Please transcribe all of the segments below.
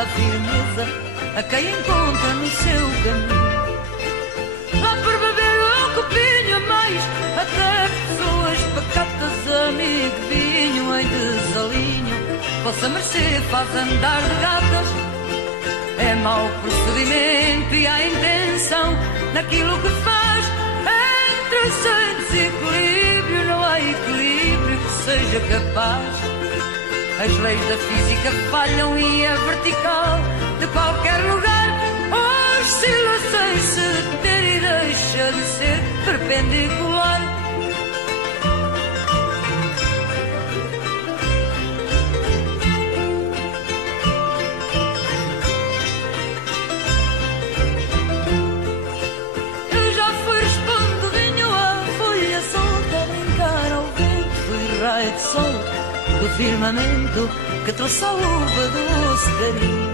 dá firmeza a quem encontra no seu caminho. Lá por beber um copinho a mais, até pessoas pacatas, amigo vinho em desalinho. Vossa mercê faz andar de gatas, é mau procedimento e há intenção naquilo que faz. Entre sem desequilíbrio não há equilíbrio que seja capaz. As leis da física falham e a vertical de qualquer lugar oscila sem se deter e deixa de ser perpendicular. Eu já fui respondo vinho à folha solta a brincar ao vento, fui raio de sol do firmamento que trouxe a uva doce carinho.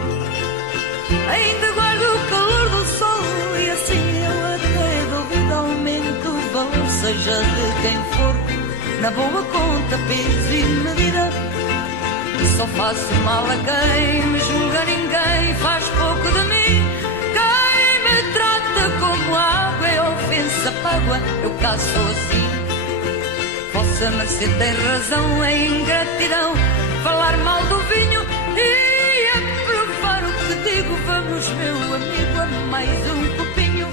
Ainda guardo o calor do sol e assim eu até dou vida, aumento o valor, seja de quem for, na boa conta, peso e medida. E só faço mal a quem me julga, ninguém faz pouco de mim. Quem me trata como água é ofensa págua, eu cá sou assim. Vossa mercê tem razão, é ingratidão falar mal do vinho e aprovar o que digo. Vamos, meu amigo, a mais um copinho.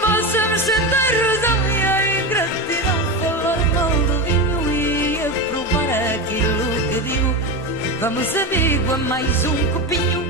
Vossa mercê tem razão e é ingratidão falar mal do vinho e aprovar aquilo que digo. Vamos, amigo, a mais um copinho.